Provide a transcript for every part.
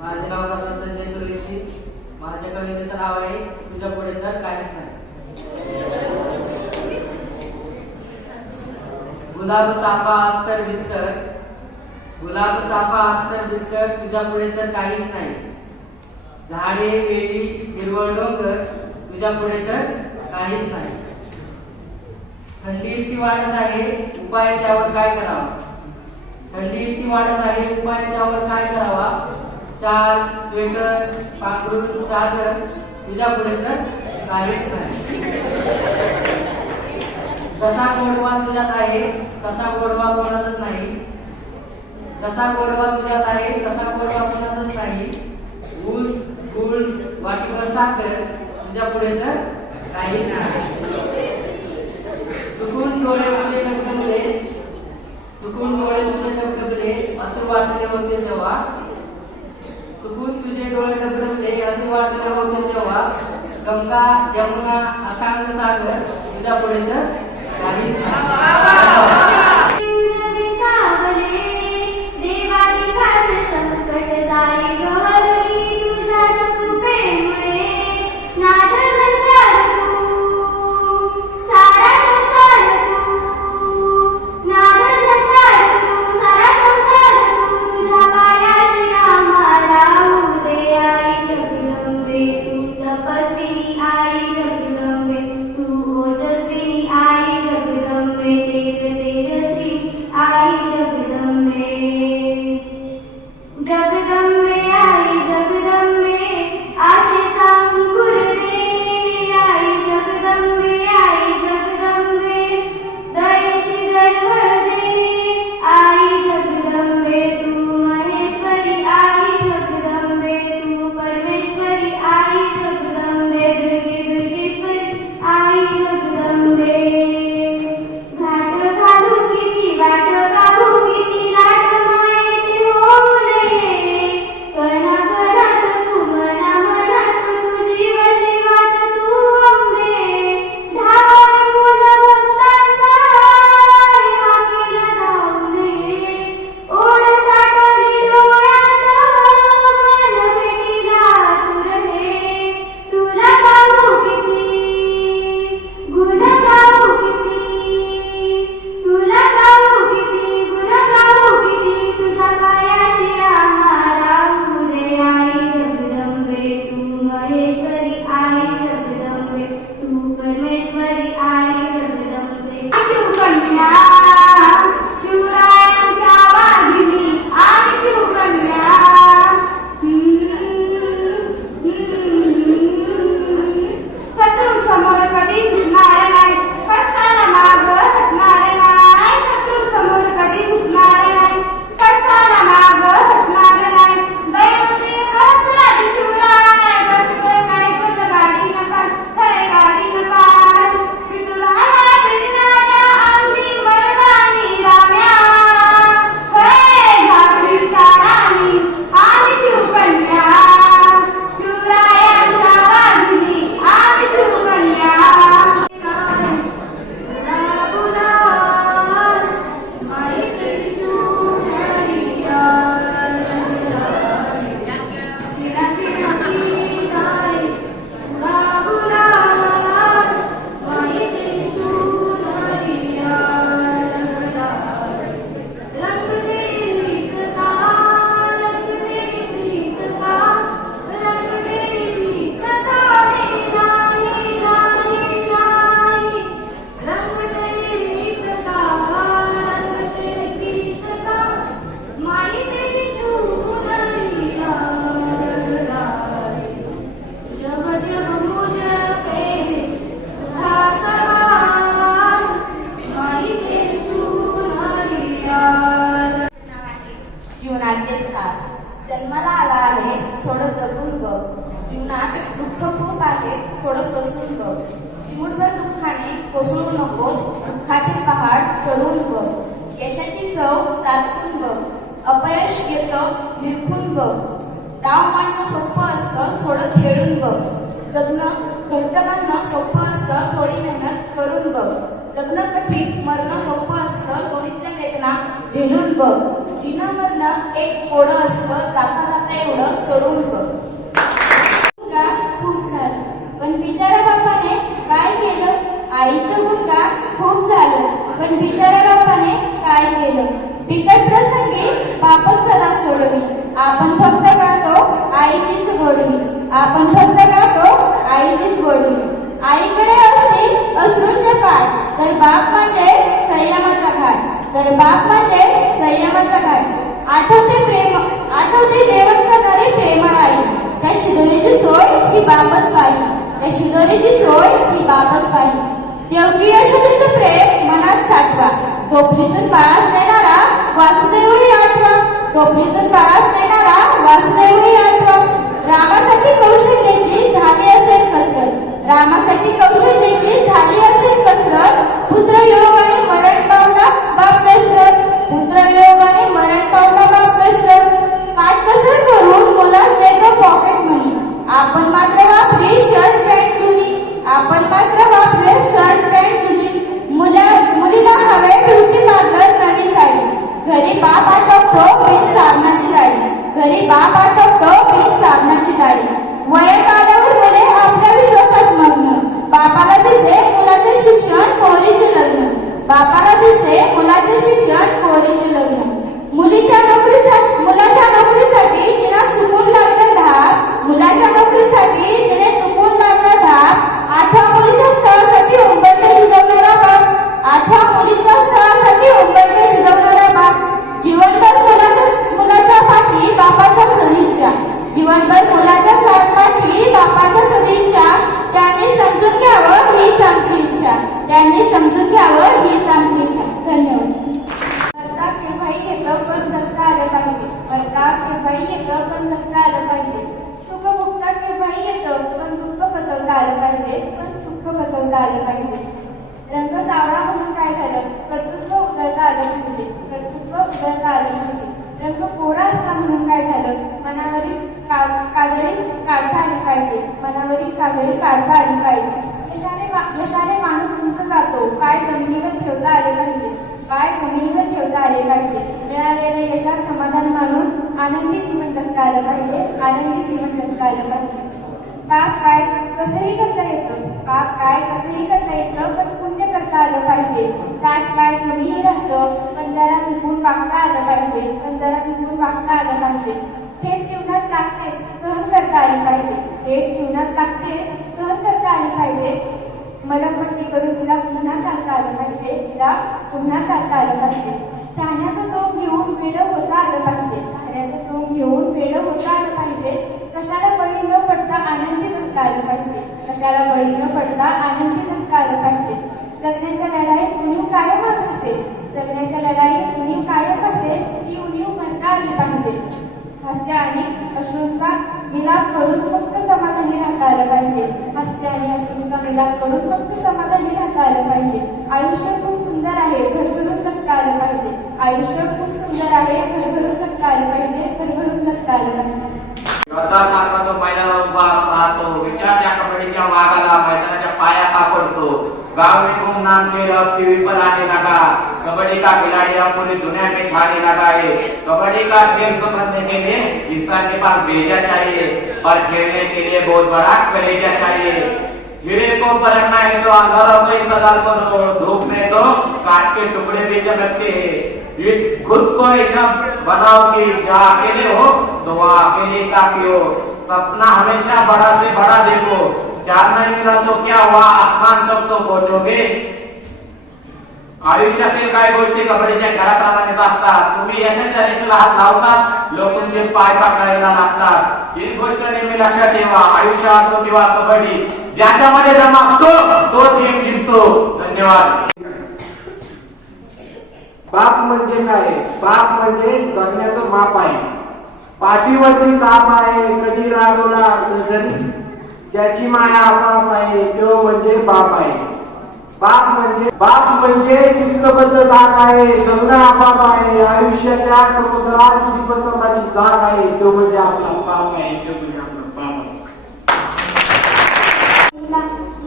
माझे नाव डॉक्टर संजय सुरेशी. माझ्या कवितेचं नाव आहे तुझ्या पुढे तर काहीच नाही. गुलाब चाफा अत्तर बित्तर, गुलाब चाफा अत्तर बित्तर, तुझ्या पुढे तर काहीच नाही. झाडे वेली हिरवळ डोंगर, तुझ्या पुढे तर काहीच नाही. थंडी इतकी वाढत आहे, उपाय त्यावर काय करावा? थंडी इतकी वाढत आहे, उपाय त्यावर काय करावा? शाल, स्वेटर, पांघरूण, चादर, तुझ्या पुढे तर काहीच नाही. जसा गोडवा तुझ्यात आहे तसा गोडवा कोणातच नाही. जसा गोडवा तुझ्यात आहे तसा गोडवा कोणातच नाही. ऊस, गुळ, वाटीवर साखर, तुझ्या पुढे तर काहीच नाही. चुकून डोळे तुझे टपकले, चुकून डोळे तुझे टपकले, असं वाटले होते तेव्हा. चुकून तुझे डोळे टपकले असे वाटले होते तेव्हा. गंगा, यमुना, अथांग सागर, तुझ्या पुढे तर काहीच नाही. जन्माला आला आहेस थोडं जगून बघ. जीवनात दुःख खूप आहे थोडं सोसून बघ. चिमुटभर दुःखाने कोसळू नकोस, दुःखाचे पहाड चढवून बघ. यशाची चव चाखून बघ, अपयश येतं निरखून बघ. डाव मांडणं सोपं असतं थोडं खेळून बघ. जगणं घट्ट बांधणं सोपं असतं थोडी मेहनत करून बघ. जगणं कठीण मरणं सोपं असतं दोन्हीतल्या वेदना झेलून बघ. जिनामधनं एक कोडं असतं, जाता जाता एवढं सोडून बघ. गुणगा खूप झालं, पण बिचाऱ्या बापाने काय केलं? आईचं गुणगा खूप झालं, पण बिचाऱ्या बापाने काय केलं? बिकट प्रसंगी बापच सदा सोडवी, आपण फक्त गातो आईचीच गोडवी, आपण फक्त गातो आईचीच गोडवी. आईकडे असते अश्रूंचे पाठ, तर बाप म्हणजे संयमाचा घाट, तर बाप म्हणजे संयमाचा घाट. आठवते जेवण करणारी प्रेमळ आई, त्या शिदोरीची सोय ही बापच पाहिली, त्या शिदोरीची सोय ही बापच पाहिली. देवकी यशोदेचं प्रेम मनात साठवा, टोपलीतून बाळास देणारा वासुदेवही आठवा, टोपलीतून बाळास देणारा वासुदेवही आठवा. रामासाठी कौशल्याची झाली असेल कसरत, रामासाठी कौशल्याची झाली असेल कसरत. पुत्रयोगाने मरण पावला बाप दशरथ, पुत्रयोगाने मरण पावला बाप दशरथ. काटकसर करून मुलास देतो पॉकेट मनी, आपण मात्र वापरी शर्ट पॅन्ट जुनी, आपण मात्र वापरे शर्ट पॅन्ट जुनी. मुलीला हवे ब्युटी पार्लर नवी साडी, घरी बाप आटपतो बिन साबणाची दाढी, घरी बाप आटपतो बिन साबणाची दाढी. वयात आल्यावर मुले आपल्या विश्वासात मग्न, बापाला दिसे मुलाचे शिक्षण पोरीचे लग्न, बापाला दिसे मुलाचे शिक्षण पोरीचे लग्न. मुलाच्या नोकरीसाठी जिना चुकून लागलं धाप, मुलाच्या नोकरीसाठी जिने चुकून लागला धाप. आठवा मुलीच्या स्थळासाठी उंबरठे शिजवणारा बाप, आठवा मुलीच्या स्थळासाठी उंबरठे शिजवणारा बाप. जीवनभर मुलाच्या पाठी बापाच्या सदिच्छा, जीवनभर मुलाच्या पाठी बापाच्या सदिच्छा. त्यांनी समजून घ्यावं हीच आमची इच्छा, त्यांनी समजून घ्यावं हीच आमची इच्छा. धन्यवाद. मरता केव्हाही येतं पण जगता आलं पाहिजे, मरता केव्हाही येतं पण जगता आलं पाहिजे. सुख भोगता केव्हाही येतं पण दुःख पचवता आलं पाहिजे, पण सुख पचवता आलं पाहिजे. रंग सावळा म्हणून काय झालं? कर्तृत्व उजळता आलं पाहिजे, कर्तृत्व उजळता आलं पाहिजे. रंग कोरा असला म्हणून काय झालं? मनावरील काजळी काढता आली पाहिजे, मनावरील काजळी काढता आली पाहिजे. यशाने माणूस उंच जातो, पाय जमिनीवर ठेवता आले पाहिजे, पाय जमिनीवर ठेवता आले पाहिजे. मिळालेल्या यशात समाधान मानून आनंदी जीवन जगता आलं पाहिजे, आनंदी जीवन जगता आलं पाहिजे. पाप काय कसंही करता येतं, पाप काय कसंही करता येतं, पण पुण्य करता आलं पाहिजे. ताट काय कोणीही राहतं, पण जरा चुकून वागता आलं पाहिजे, पण जरा चुकून वागता आलं पाहिजे. हेच जीवनात लागते सहन करता आली पाहिजे, हेच जीवनात लागते सहन करता आली पाहिजे. मलमपट्टी करून तिला पुन्हा चालता आलं पाहिजे, तिला पुन्हा चालता आलं पाहिजे. शहाण्याचं सोंग घेऊन वेडं होता आलं पाहिजे, शहाण्याचं सोंग घेऊन वेडं होता आलं पाहिजे. कशाला बळी न पडता आनंदी जगता आलं पाहिजे, कशाला बळी न पडता आनंदी जगता आलं पाहिजे. जगण्याच्या लढाईत उणीव कायम असेल, जगण्याच्या लढाईत उणीव कायम असेल, ती उणीव करता आली पाहिजे. हास्य आणि अश्रूंचा मिलाप करून फक्त समाधानी राहता आलं पाहिजे, हास्य आणि अश्रूंचा मिलाप करून फक्त समाधानी राहता आलं पाहिजे. आयुष्य खूप सुंदर आहे, भरभरून जगता आलं पाहिजे, आयुष्य खूप सुंदर आहे, भरभरून जगता आलं पाहिजे, भरभरून जगता आलं पाहिजे. सारखा तो मैदानावर उभा राहतो, विचारच्या कबड्डीच्या वाघाला मैदानाच्या पाया कापडतो. गांव में घूमनाम के अब टीवी पर आने लगा, कबड्डी का खिलाड़ी अब पूरी दुनिया में छाने लगा है. कबड्डी का खेल समझने के लिए इंसान के पास भेजा चाहिए, और खेलने के लिए बहुत बड़ा कलेजा चाहिए. हीरे को परखना है तो अंगारों को इंतजार करो, धूप में तो काट के टुकड़े भी चमकते हैं. ये खुद को ऐसा बनाओ कि जहाँ अकेले हो तो वहाँ अकेले काफी हो. सपना हमेशा बड़ा से बड़ा देखो, चार नहीं मिला तो क्या हुआ, आसमान तक तो पहुंचोगे. आयुष्यातील काही गोष्टी कबड्डीच्या घराप्रमाणेच असतात. तुम्ही यशाच्या रेषेला हात लावतात, लोक तुमचे पाय पकडायला लागतात. ही गोष्ट नेहमी लक्षात ठेवा. आयुष्य असो किंवा कबड्डी, ज्याच्यामध्ये दम असतो तो टीम जिंकतो. धन्यवाद. बाप म्हणजे काय? बाप म्हणजे जगण्याचं माप आहे, पाठीवरची ताप आहे, कधी रागवला जरी ज्याची माया आपाप आहे तो म्हणजे बाप आहे. बाप म्हणजे शिस्तबद्ध जाग आहे, जगणं आपाप आहे, आयुष्याच्या समुद्रात शिल्पसंबाची जाग आहे, तो म्हणजे आपला बाप आहे, तो म्हणजे आपला बाप आहे.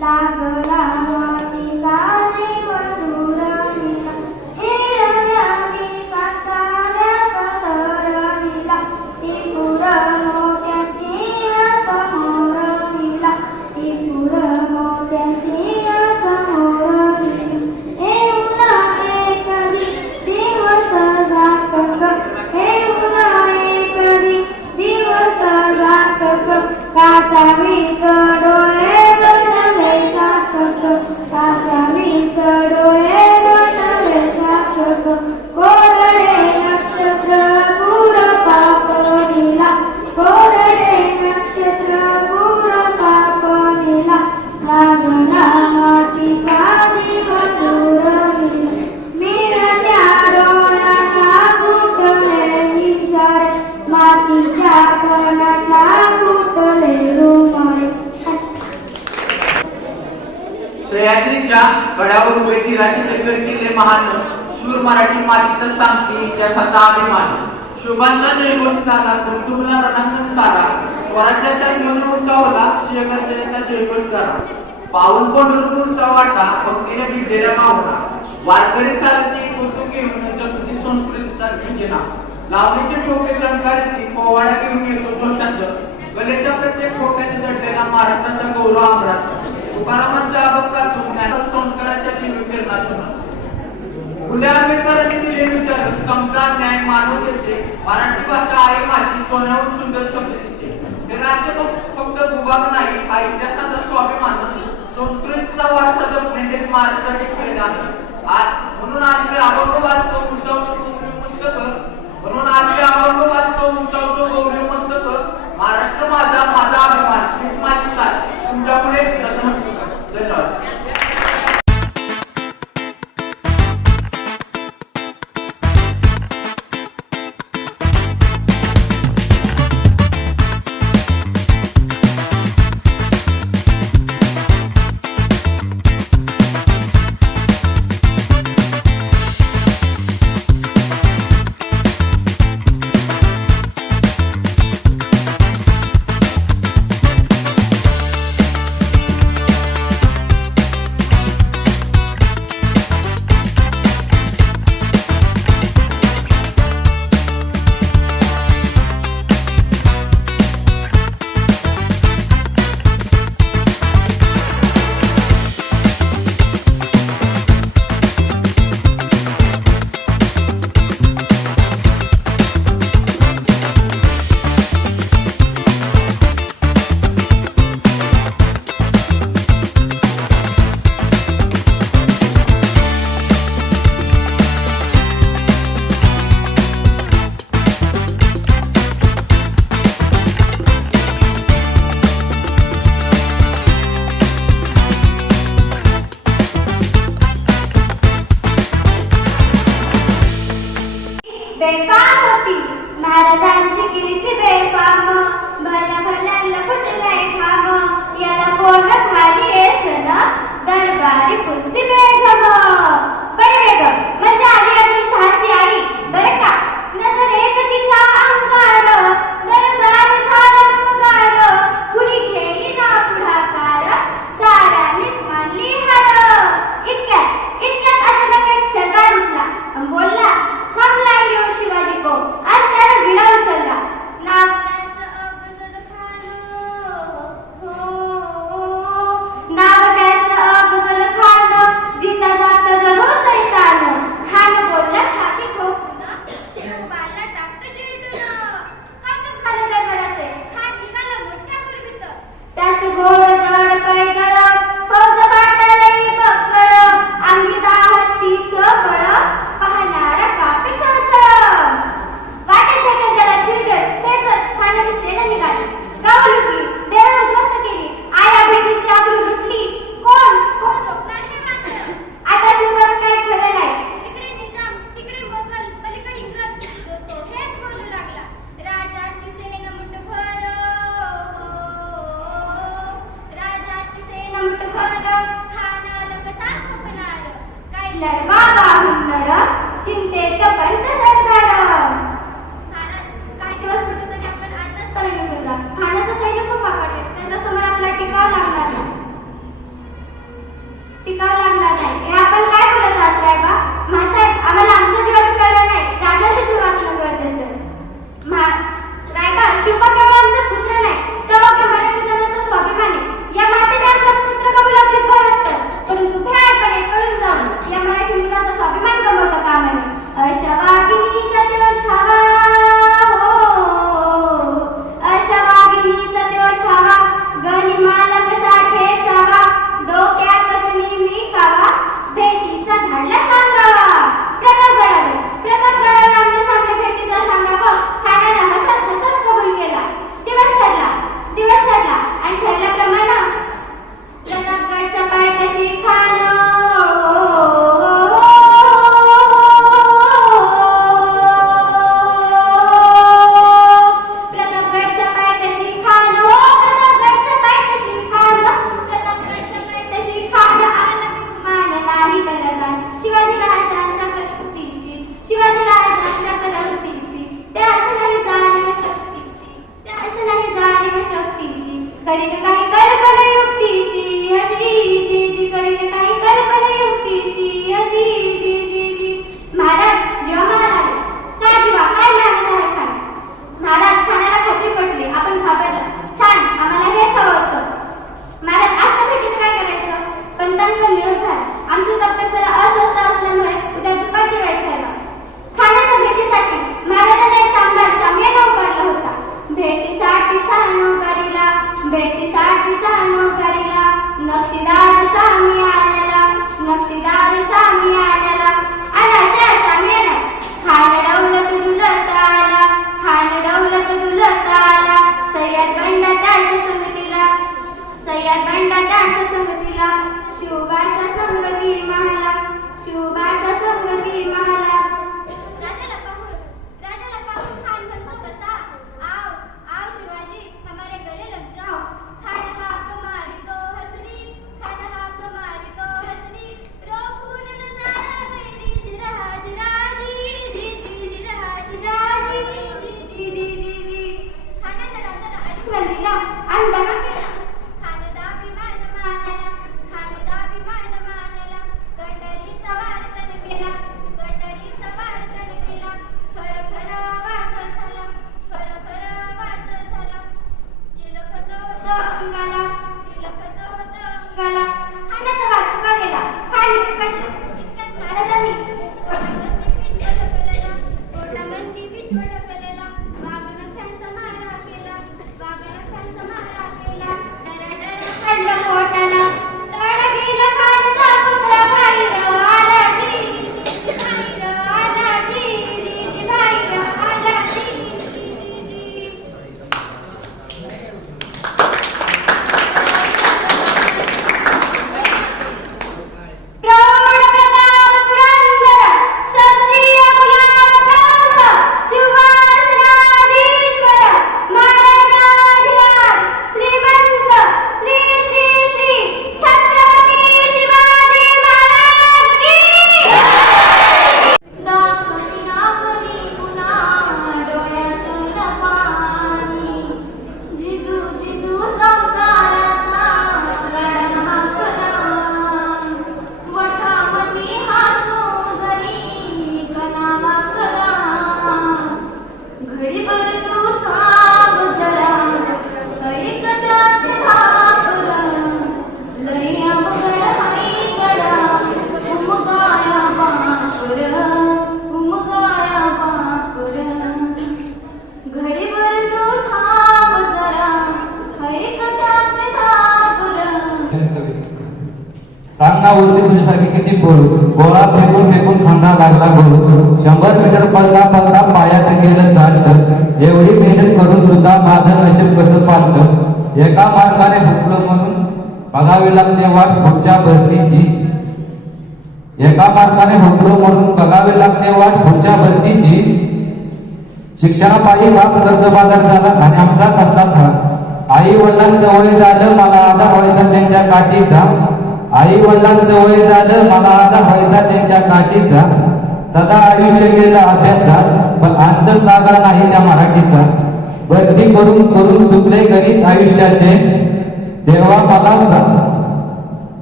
लागला मातीचा देव सुरविला, हे रव्या विसाचा गड्यावर उभे तीराचे दगड किल्ले महान शूर मराठी मातीतच सांगते इतिहासाचा अभिमान शोभांचा जयघोष झाला तुमला रणांगण सारा स्वराज्याच्या घेऊन उंचावला शिवगर्जनेचा जयघोष करा पाऊल पंढरपूरचा वाटा भक्तीने भिडलेल्या मावळा वारकरी चालती कौतुक घेऊन जगती संस्कृतीचा खजिना लावणीचे ठोके गणकारिती पोवाडा घेऊन येतो जोशांत गलेच्या प्रत्येक ठोक्याने जडलेला महाराष्ट्राचा गौरव आमराचा तुकारामांच्या अभक्तातून संस्काराच्या दिव्य किरणातून फुले आंबेडकरांनी दिले विचार समता न्याय मानवतेचे मराठी भाषा आहे माझी सोन्याहून सुंदर शब्दतीचे हे राज्य फक्त भूभाग नाही हा इतिहासाचा स्वाभिमान संस्कृतीचा वारसा जपणे हेच महाराष्ट्राचे खेळ आहे म्हणून आज मी अभंग वाचतो उंचावतो गौरी मस्तक म्हणून आज मी अभंग वाचतो उंचावतो गौरी मस्तक महाराष्ट्र माझा माझा अभिमान हीच माझी साथ तुमच्या पुढे नतमस्तक धन्यवाद बेफाम होती महाराजांची कीर्ती बेफाम भल्या भल्यांना फुटलाय खाम याला कोण खाली येसन दरबारी कुस्ती बेगम बेगम म्हणजे आली आदिलशहाची आई बरं का नजर येत तिच्या अंगार दरबार झाला नमगार कुणी घेई ना पुढाकार साऱ्यांनीच मानली हार इतक्यात अचानक एक सरदार उठला बोलला हम लाएंगे वो शिवाजी को आज त्याने विडा उचलला नाव त्याचं अफजल खान नाव त्याचं अफजल खान जिता जागता जणू सैतान खान बोलला छाती ठोकून शिवबाला टाकतं चिरडून कौतुक झालं दरबाराचे खान निघाला मोठ्या गुरबीत त्याचं गोड दड पैदळ फौज वाटलंय बक्कळ अंगी हत्तीचं बळ पाहणारा कापी चळचळ अंधका केला खानदा विमान मानला खानदा विमान मानला गटारीचा वार्तन केला गटारीचा वार्तन केला खर खर आवाज झाला खर खर आवाज झाला चिलखतो दंगाला खाण्याचा वाटका गेला खाली पडला इतक्यात महाराजांनी पोटामंदी पिछवट केलेला वाघनख्यांचा मारा केला डरा डरा पडला पोटाला तड गेला खानचा पुतळा बाहेर आला जी बाहेर आला जी बाहेर आला जी प्रौढ प्रताप पुरंदर क्षत्रिय कुलावतांस शिववासनाधीश्वर महाराजाधिराज श्रीमंत श्री श्री श्री छत्रपती शिवाजी महाराज की दाखवती नागरी पुन्हा डोळ्यातलं पाणी जिजू जिजू संसाराचा गाडा हाकला वठावती हासू जरी कणावा करा घडीभर तू थांब जरा ऐक त्याचे धाकर लई अवघड हाई गडा उमगाया बापर घडीभर तू थांब जरा ऐक त्याचे धाकर सांग ना वरती तुझ्यासाठी किती बोल गोळा फेकून फेकून खांदा लागला गोल 100 मीटर पळता पळता पायात गेलं साल्ट एवढी मेहनत करून सुद्धा माझं नशीब कसं पालतं एका मार्गाने हुकलं म्हणून बघावी लागते वाट पुढच्या भरतीची एका मार्गाने हुकलो म्हणून बघावी लागते वाट पुढच्या भरतीची शिक्षणापायी बाप कर्जबाजार झाला आणि आमचा कसला था आई वडिलांचं वय झालं मला आधार व्हायचा त्यांच्या काठीचा आई वडिलांचं वय झालं मला आधार व्हायचा त्यांच्या काठीचा सदा आयुष्य गेलं अभ्यासात पण अंतच लागला नाही त्या मराठीचा भरती करून करून चुकले गणित आयुष्याचे देवा मला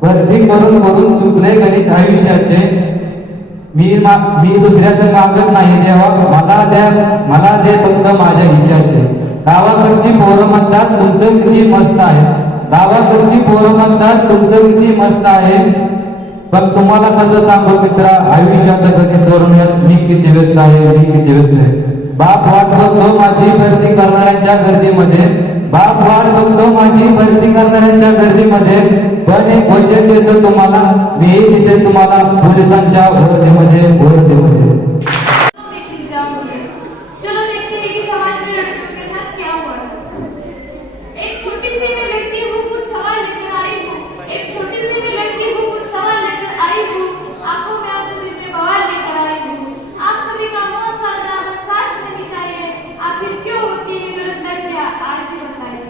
भरती करून करून चुकले गणित आयुष्याचे मी दुसऱ्याचं मागत नाही देवा मला दे फक्त माझ्या हिश्याचे गावाकडची पोरं म्हणतात तुमचं किती मस्त आहे गावाकडची पोरं म्हणतात तुमचं किती मस्त आहे पण तुम्हाला कसं सांगू मित्रा आयुष्याचं गती सोडून मी किती व्यस्त आहे बाप वाट बघतो माझी भरती करणाऱ्यांच्या गर्दीमध्ये बाप वाट बघतो माझी भरती करणाऱ्यांच्या गर्दीमध्ये पण एक वचन देतो तुम्हाला मीही दिसेल तुम्हाला पोलिसांच्या वर्दीमध्ये चलो देखते हैं कि समाज में लड़कियों के साथ क्या हुआ एक छोटी सी मैं लड़की हूँ कुछ सवाल लेकर आई हूँ एक छोटी सी मैं लड़की हूँ कुछ सवाल लेकर आई हूँ आंखों में आंसू इसमें बवाल लेकर आई हूँ आप सभी का मौत सारा दामन साच नहीं चाहिए आखिर क्यों होती है गलत लड़कियाँ आज भी बताइए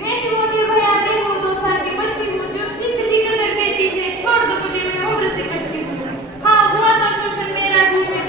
मैं हूँ निर्भया मैं हूँ 2 साल की बच्ची हूँ जो सीख कर गई थी छोड़ दो मुझे मैं उम्र से कच्ची हूँ हाँ हुआ तो शोषण मेरा भी मैं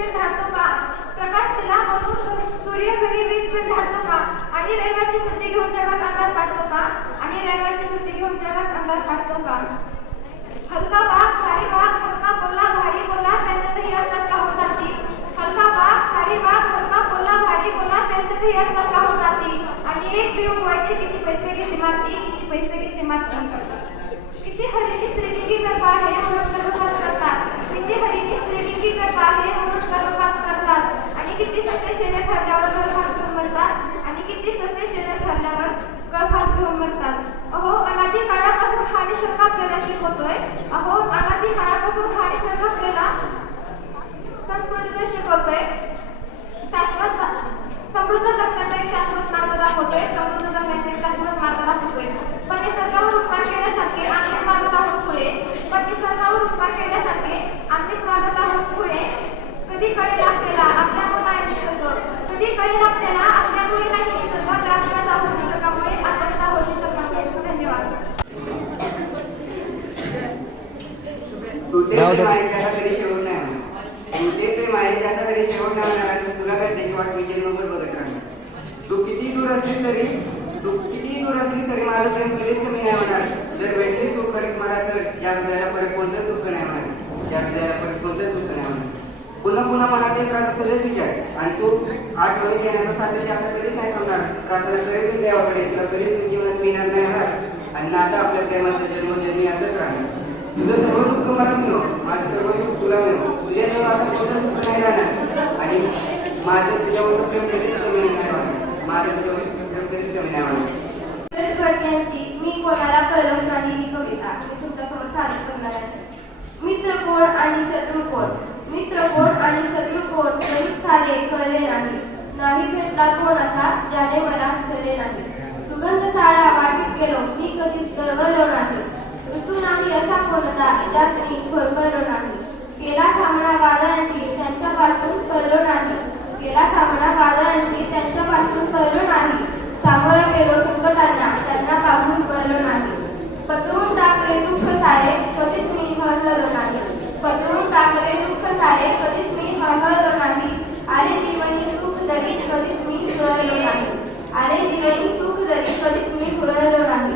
बिल धाडतो का? प्रकाश दिला म्हणून सूर्य घरी वीज बिल धाडतो का? आणि रविवारची सुट्टी घेऊन जगात अंगार काढतो का? आणि रविवारची सुट्टी घेऊन जगात अंगार काढतो का? हलका बाग भारी बाग हलका बोला भारी बोला त्यांच्यातही असतात का होताती? हलका बाग भारी बाग हलका बोला भारी बोला त्यांच्यातही असतात का होताती? आणि एक बी उगवायचे किती पैसे घेते माती? किती पैसे घेते माती? किती हरिणी स्त्रीलिंगी गर्भ आहे म्हणून गर्भपात करतात. किती हरिणी स्त्रीलिंगी गर्भ आहे म्हणून गर्भपात करतात. आणि किती ससे शेणे ठरल्यावर गर्भपात घेऊन मरतात. आणि किती ससे शेणे ठरल्यावर गर्भपात घेऊन मरतात. अहो अनादी काळापासून हा निसर्ग आपल्याला शिकवतोय. अहो अनादी काळापासून हा निसर्ग आपल्याला संस्कृतीचं शिकवतोय. शाश्वत समृद्ध जगण्याचा एक शाश्वत मार्ग दाखवतोय. समृद्ध जगण्याचा एक शाश्वत मार्ग दाखवतोय. पण निसर्गावर उपकार केल्यासारखे आम्हीच वागत आहोत पुढे. पण निसर्गावर उपकार केल्यासारखे आम्हीच वागत आहोत पुढे. कधी कळेल आपल्याला आपल्यामुळे नाही निसर्ग. कधी कळेल आपल्याला आपल्यामुळे नाही निसर्ग. आपल्याला आहोत निसर्गामुळे आपण आहोत निसर्गामुळे. धन्यवाद. तुझे प्रेम आहे त्याचा कधी शेवट नाही होणार. तुझे प्रेम आहे त्याचा कधी शेवट नाही होणार. तुला काय त्याची वाट विजय नंबर बघत राहणार. तू किती दूर असली तरी माझं प्रेम कधीच कमी नाही होणार. जर भेटली तू परत मला तर या हृदयाला परत कोणतं दुःख नाही होणार. या हृदयाला परत कोणतं दुःख नाही होणार. पुन्हा पुन्हा मनात येत राहतात तुझेच विचार. आणि तू आठवणी घेण्याचा साध्य आता कधीच नाही थांबणार. प्रार्थना करेल तू देवाकडे. तुला कधीच जीवनात मिळणार नाही होणार. आणि ना आता आपल्या प्रेमाचा जन्मोजन्मी असंच राहणार. तुझं सर्व दुःख मला मिळव. माझं सर्व दुःख तुला मिळव. तुझ्या जवळ आता कोणतं दुःख नाही राहणार. आणि माझं तुझ्यावर प्रेम कधीच कमी नाही होणार. माझं तुझ्यावर प्रेम कधीच कमी नाही होणार. मी कोणाला कळवत नाही ही कविता मी तुमच्यासमोर सादर करणार आहे. मित्र कोण आणि शत्रू कोण? मित्र कोण आणि शत्रू कोण? गणित झाले कळले नाही. नाही भेटला कोण असा ज्याने मला हसले नाही. सुगंध साडा वाटीत गेलो मी कधीच गरगरलो नाही. ऋतू नाही असा कोणता ज्यात मी फरफरलो नाही. केला सामना वादळांची त्यांच्यापासून कळलो नाही. केला सामना वादळांची त्यांच्यापासून कळलो नाही. सामोरे गेलो संकटांना त्यांना काबून कळलो नाही. पसरून टाकले दुःख सारे कधीच मी हळहळलो नाही. पसरून टाकले दुःख सारे कधीच मी हळहळलो नाही. आले जीवनी सुख जरी कधीच मी हुरळलो नाही. आले जीवनी सुख जरी कधीच मी हुरळलो नाही.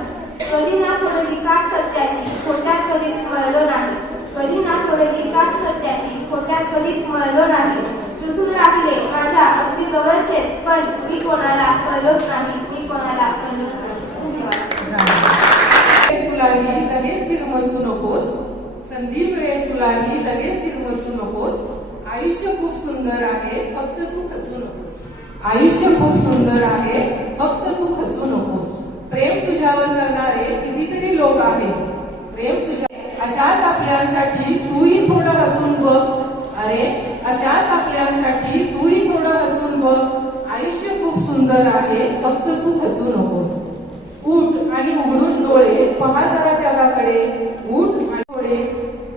कधी ना सोडली काट सत्याची खोट्यात कधीच मळलो नाही. कधी ना सोडली काट सत्याची खोट्यात कधीच मळलो नाही. रुसून राहिले माझ्या अगदी जवळचे पण मी कोणाला कळलोच नाही. मी कोणाला कळलोच नाही. तुलाही लगेच फिरमसू नकोस. संधी मिळेल तुलाही लगेच फिरमसू नकोस. आयुष्य खूप सुंदर आहे फक्त तू खचू नकोस. आयुष्य खूप सुंदर आहे फक्त तू खचू नकोस. प्रेम तुझ्यावर करणारे कितीतरी लोक आहेत. प्रेम तुझ्या अशाच आपल्यासाठी तूही थोडं हसून बघ. अरे अशाच आपल्यासाठी तूही थोडं हसून बघ. आयुष्य खूप सुंदर आहे फक्त तू खचू नकोस. उठ आणि उघडून डोळे पहा जरा जगाकडे. उठ आणि डोळे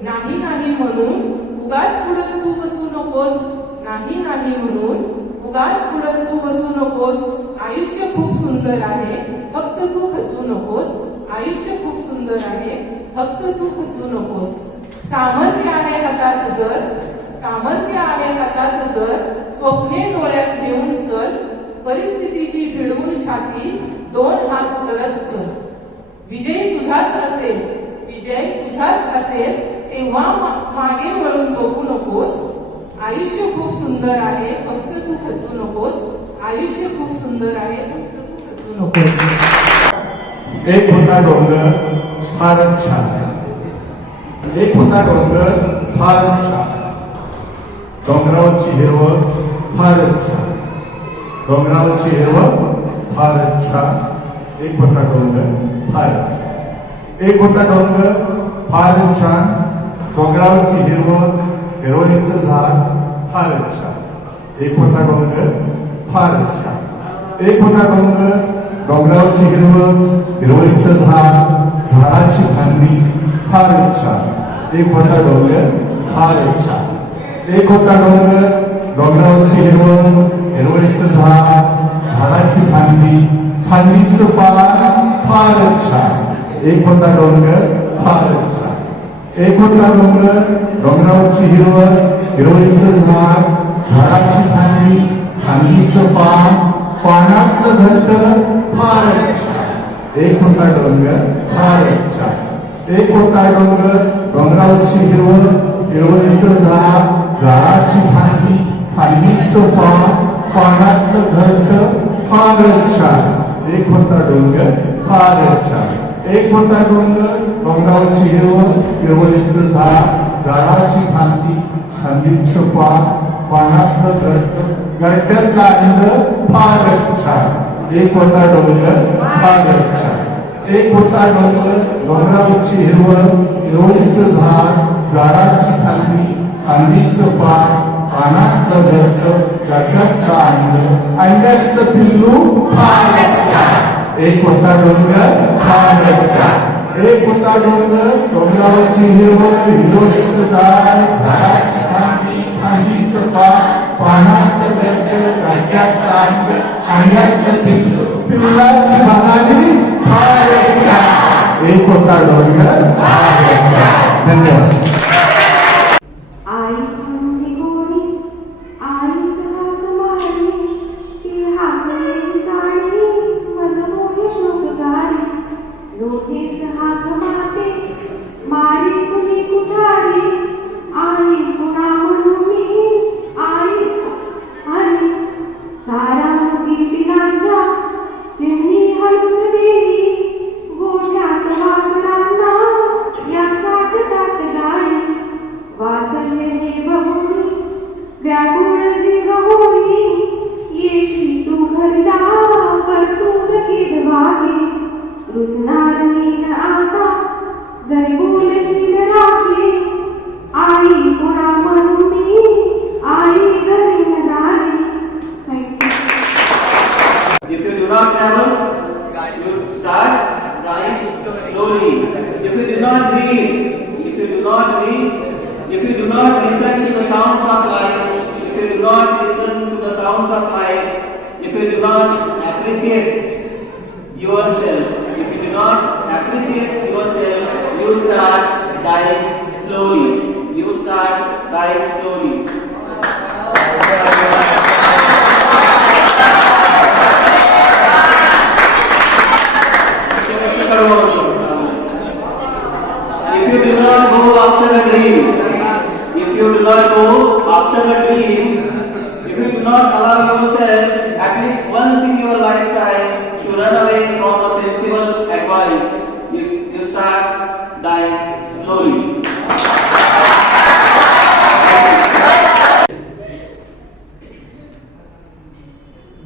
नाही नाही म्हणून उगाच पुढत तू बसू नकोस. नाही नाही म्हणून उगाच पुढत तू बसू नकोस. आयुष्य खूप सुंदर आहे फक्त तू खचू नकोस. आयुष्य खूप सुंदर आहे फक्त तू खचू नकोस. सामर्थ्य आहे हातात जर सामर्थ्य आहे हातात जर स्वप्ने डोळ्यात घेऊन चल. परिस्थितीशी भिडवून छाती दोन हात करत चल. विजय तुझाच असेल विजय तुझाच असेल तेव्हा मागे वळून बघू नकोस. आयुष्य खूप सुंदर आहे फक्त तू खचू नकोस. आयुष्य खूप सुंदर आहे फक्त तू खचू नकोस. एक होता डोंगर फारच छान. एक होता डोंगर फारच छान. डोंगरावरची हिरवळ फारच छान. डोंगरावरची हिरवळ फारच छान. एक होता डोंगर फारच छान. एक होता डोंगर फारच छान. डोंगरावरची हिरवळीचं झाड फारच छान. एक होता डोंगर फारच छान. एक होता डोंगर डोंगरावरची हिरवळीचं झाड झाडाची फांदी फारच छान. एक होता डोंगर फारच छान. एक होता डोंगर डोंगरावरची हिरवळीचं झाड झाडाची फांदीचं पान फारच छान. एक होता डोंगर फारच छान. एक होता डोंगर डोंगरावरची हिरवळीचं झाड झाडाची फांदी फांदीचं पान पानातलं घट्ट फारच छान एक होता डोंगर फारच छान एक होता डोंगर डोंगरावरची हिरवळीचं झाड झाडाची फांदी फांदीचं पान पानातलं घट्ट फारच छान एक होता डोंगर फारच छान एक होता डोंगर डोंगरावरची हिरवळीचं झाड झाडाची फांदी फांदीचं पान पानातलं गड्ड्यातला आनंद फारच छान एक होता डोंगर फारच छान एक होता डोंगर डोंगरावरची हिरवळीचं झाड झाडाची फांदीचं पान पानातलं गड्ड्यातला आनंद अंड्यातलं पिल्लू फारच छान एक होता डोंगर फारच छान एक होता डोंगर डोंगरावरची हिरवळीचं झाड झाडाची फांदीचं पान पानातलं गड्ड्यातलं अंड्यातलं पिल्लाची भालाली फारच छान एक होता डोंगर फारच छान धन्यवाद. आई म्हणती कोणी आईच हाक मारी ती हाकलेली गाडी माझं मोठे शोकदारी लोकेच हाक मारते मारी कुणी कुठारी आई कुणा म्हणू मी आई आई सारा मुकीची नाचा चिमणी हळूच देई गोठ्यात वासरांना या चाटतात गाई वाचले हे बघून व्याकुळ जीव होई येशी तू घरला करतून किडवागी रुसणार मीन आता जरी बोलशील राखी आई कुणा म्हणू मी आई घरी नदारी. If you do not travel, you start driving slowly. If you do not read, if you do not listen to the sounds of life, if you do not listen to the sounds of life, if you do not appreciate yourself, if you do not appreciate yourself, you start dying slowly. You start dying slowly. If you do not go after a dream, if you do not go after a dream, if you do not allow yourself at least once in your lifetime to run away from a sensible advice, you start dying slowly.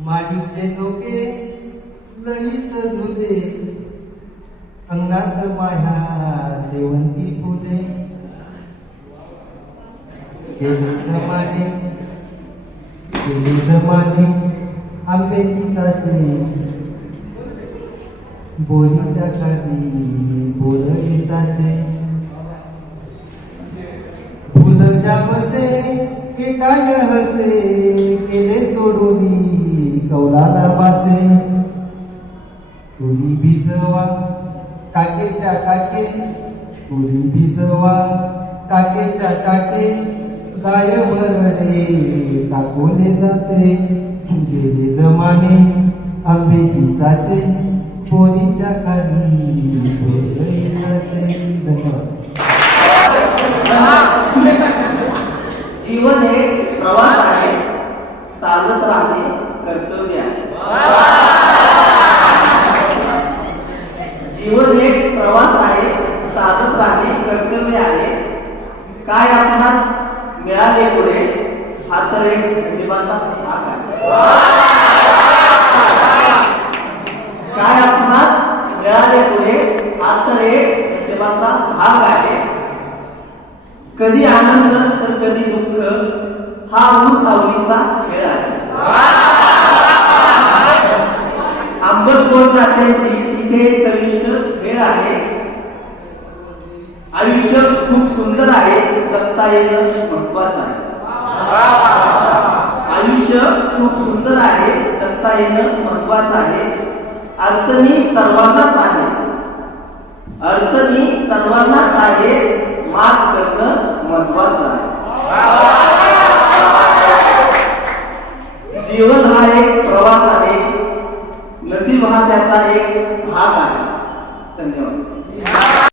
माडीचे झोके लईत झुले अंगणात माझ्या सेवंती फुले गेले जमाने आंब्याची ताजे बोरीच्या खाली बोरईचाचे फुल ज्या बसे केटाय हसे केले सोडूनी कौलाला बासे तुरी भिजवा टाकेच्या टाके तुरी भिजवा टाकेच्या टाके गाय बरडे टाकवले जाते गेले जमाने आंब्याची चाचे पोरीच्या खाली बोरईचाचे. धन्यवाद. जीवन हे प्रवास आहे चालत राहणे कर्तव्य आहे. जीवन एक प्रवास आहे चालत राहणे कर्तव्य आहे. काय आपणास मिळाले पुढे हा तर एक नशिबाचा भाग आहे. काय आपणास मिळाले पुढे हा तर एक नशिबाचा भाग आहे. कधी आनंद तर कधी दुःख हा ऊन सावलीचा खेळ आहे. आंबट गोड नात्यांची इथे चविष्ट भेळ आहे. आयुष्य खूप सुंदर आहे जगता येणं महत्वाचं आहे. आयुष्य खूप सुंदर आहे जगता येणं महत्वाचं आहे. अडचणी सर्वांनाच आहे. अडचणी सर्वांनाच आहे मात करणं महत्वाचं आहे. एक भाग आहे. धन्यवाद.